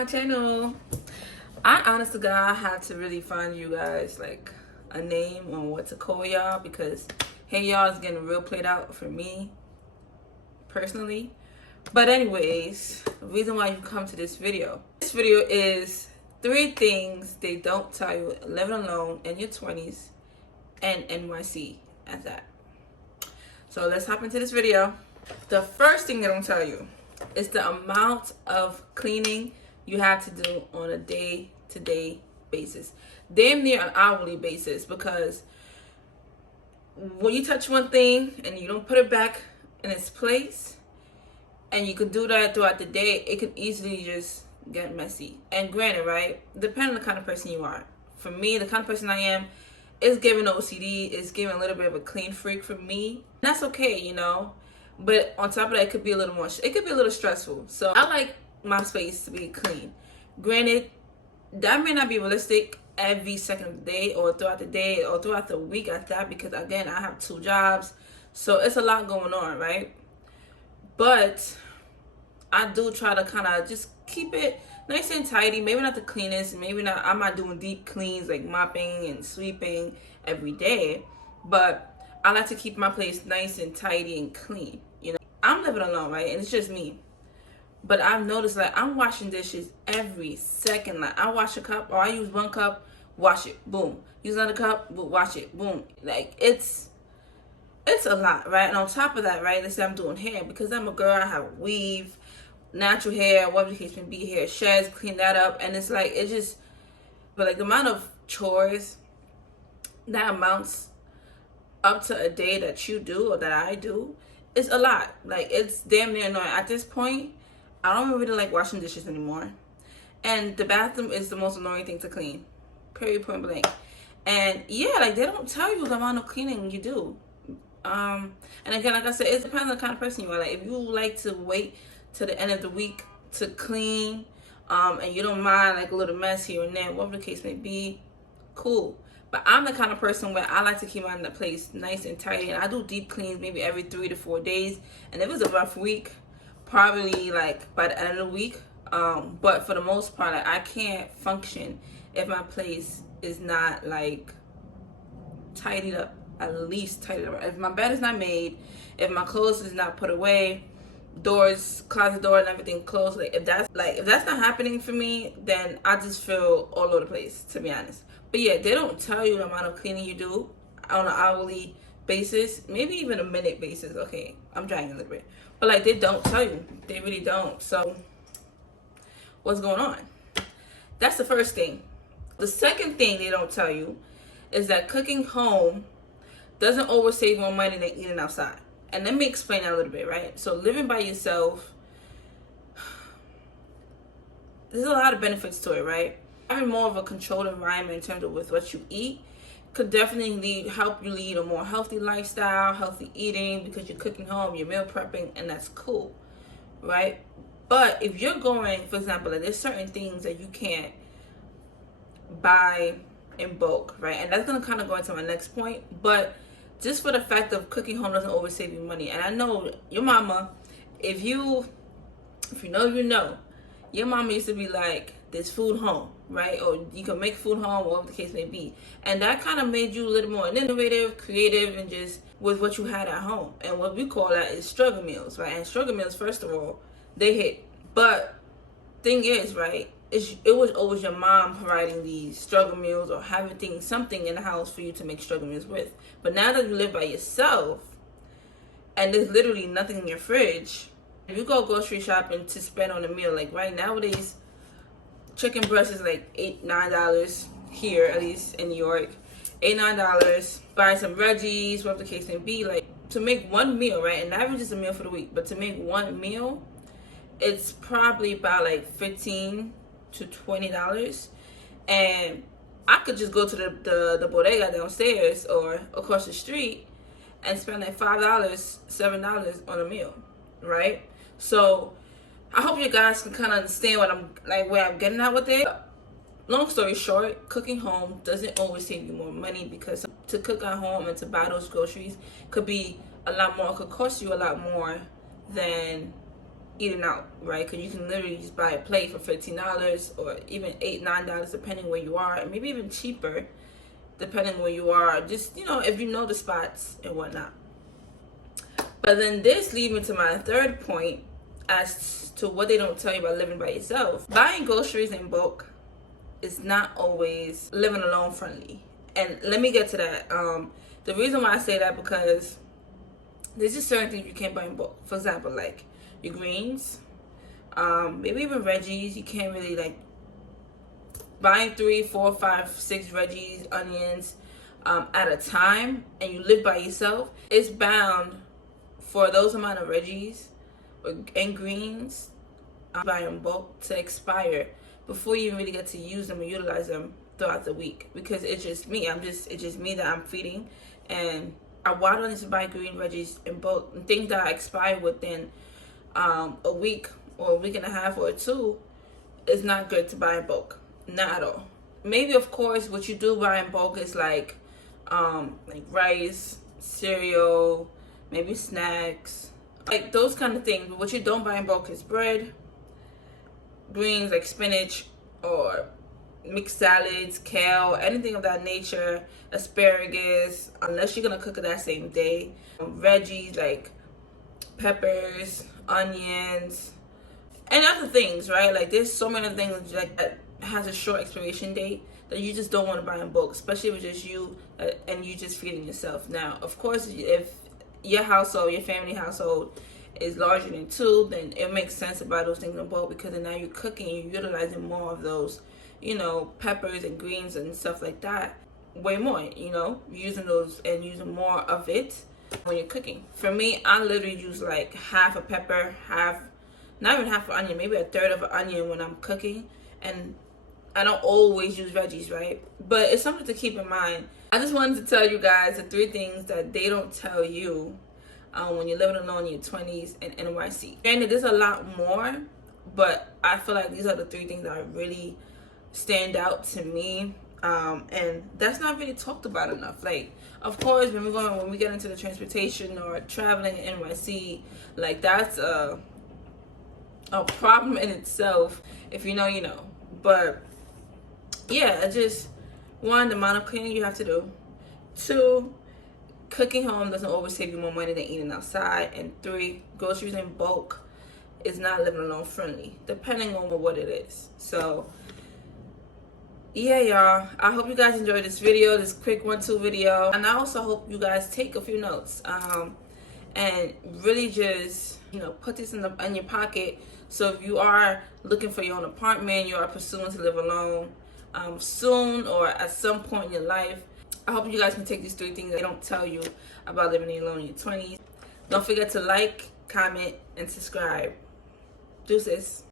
my channel. I honest to God have to really find you guys like a name on what to call y'all, because hey y'all is getting real played out for me personally. But anyways, the reason why you come to this video is 3 things they don't tell you living alone in your 20s and NYC at that. So let's hop into this video. The first thing they don't tell you is the amount of cleaning you have to do on a day-to-day basis, damn near an hourly basis, because when you touch one thing and you don't put it back in its place, and you can do that throughout the day, it can easily just get messy. And granted, right, depending on the kind of person you are. For me, the kind of person I am, it's giving OCD, it's giving a little bit of a clean freak for me. That's okay, you know. But on top of that, it could be a little more, it could be a little stressful. So I like my space to be clean. Granted, that may not be realistic every second of the day or throughout the day or throughout the week at that, because again, I have 2 jobs. So it's a lot going on, right? But I do try to kind of just keep it nice and tidy. Maybe not the cleanest, maybe not, I'm not doing deep cleans like mopping and sweeping every day, but I like to keep my place nice and tidy and clean. You know, I'm living alone, right? And it's just me. But I've noticed like I'm washing dishes every second. Like I wash a cup, or I use 1 cup, wash it, boom. Use another cup, wash it, boom. Like it's a lot, right? And on top of that, right, let's say I'm doing hair, because I'm a girl, I have weave, natural hair, whatever the case may be, hair sheds, clean that up, and it's like, it just, but like the amount of chores that amounts up to a day that you do or that I do is a lot. Like it's damn near annoying. At this point, I don't really like washing dishes anymore. And the bathroom is the most annoying thing to clean. Period, point blank. And yeah, like they don't tell you the amount of cleaning you do. And again, like I said, it depends on the kind of person you are. Like if you like to wait to the end of the week to clean, and you don't mind like a little mess here and there, whatever the case may be, cool. But I'm the kind of person where I like to keep my place nice and tidy, and I do deep cleans maybe every 3 to 4 days. And if it was a rough week, probably like by the end of the week. But for the most part, like, I can't function if my place is not like tidied up. At least tidied up. If my bed is not made, if my clothes is not put away, doors, closet door and everything closed, like if that's not happening for me, then I just feel all over the place, to be honest. But yeah, they don't tell you the amount of cleaning you do on an hourly basis, maybe even a minute basis. Okay, I'm dragging a little bit, but like they don't tell you, they really don't. So what's going on? That's the first thing. The second thing they don't tell you is that cooking home doesn't always save more money than eating outside. And let me explain that a little bit, right? So living by yourself, there's a lot of benefits to it, right? Having more of a controlled environment in terms of with what you eat could definitely help you lead a more healthy lifestyle, healthy eating, because you're cooking home, you're meal prepping, and that's cool, right? But if you're going, for example, like there's certain things that you can't buy in bulk, right? And that's gonna kind of go into my next point, but just for the fact of cooking home doesn't always save you money. And I know your mama, if you know, you know, your mama used to be like, there's food home, right? Or you can make food home, whatever the case may be. And that kind of made you a little more innovative, creative, and just with what you had at home. And what we call that is struggle meals, right? And struggle meals, first of all, they hit. But thing is, right, it was always your mom providing these struggle meals or having something in the house for you to make struggle meals with. But now that you live by yourself and there's literally nothing in your fridge, if you go grocery shopping to spend on a meal, like right nowadays, chicken breast is like $8-9 here, at least in New York. $8-9. Buy some veggies, whatever the case may be. Like to make one meal, right? And not even just a meal for the week, but to make one meal, it's probably about like $15 to $20. And I could just go to the bodega downstairs or across the street and spend like $5, $7 on a meal, right? So I hope you guys can kind of understand where I'm getting at with it. Long story short, cooking home doesn't always save you more money, because to cook at home and to buy those groceries could be a lot more, could cost you a lot more than eating out, right? Because you can literally just buy a plate for $15 or even $8, $9, depending where you are, and maybe even cheaper depending where you are, just, you know, if you know the spots and whatnot. But then this leads me to my third point as to what they don't tell you about living by yourself. Buying groceries in bulk is not always living alone friendly. And let me get to that. The reason why I say that, because there's just certain things you can't buy in bulk. For example, like your greens, maybe even veggies. You can't really, like, buying 3, 4, 5, 6 veggies, onions at a time, and you live by yourself, it's bound for those amount of veggies and greens buy in bulk to expire before you really get to use them and utilize them throughout the week. Because it's just me. It's just me that I'm feeding, and why do I need to buy green veggies in bulk and things that expire within a week or a week and a half or two? Is not good to buy in bulk. Not at all. Maybe, of course, what you do buy in bulk is like rice, cereal, maybe snacks, like those kind of things. But what you don't buy in bulk is bread, greens like spinach or mixed salads, kale, anything of that nature, asparagus, unless you're gonna cook it that same day. Veggies like peppers, onions, and other things, right? Like there's so many things like that has a short expiration date that you just don't want to buy in bulk, especially if it's just you and you just feeding yourself. Now, of course, if your household, your family household is larger than 2, then it makes sense to buy those things in bulk, because then now you're cooking, you're utilizing more of those, you know, peppers and greens and stuff like that, way more, you know, using those and using more of it when you're cooking. For me, I literally use like half a pepper, not even half an onion, maybe a third of an onion when I'm cooking. And I don't always use veggies, right? But it's something to keep in mind. I just wanted to tell you guys the 3 things that they don't tell you when you're living alone in your 20s in NYC. Granted, there's a lot more, but I feel like these are the 3 things that really stand out to me. And that's not really talked about enough. Like, of course, when we get into the transportation or traveling in NYC, like that's a problem in itself. If you know, you know. But yeah, just 1, the amount of cleaning you have to do. 2, cooking home doesn't always save you more money than eating outside. And 3, groceries in bulk is not living alone friendly, depending on what it is. So yeah, y'all, I hope you guys enjoyed this video, this quick 1-2 video, and I also hope you guys take a few notes and really just, you know, put this in your pocket. So if you are looking for your own apartment, you are pursuing to live alone soon or at some point in your life, I hope you guys can take these 3 things they don't tell you about living alone in your 20s. Don't forget to like, comment, and subscribe. Deuces.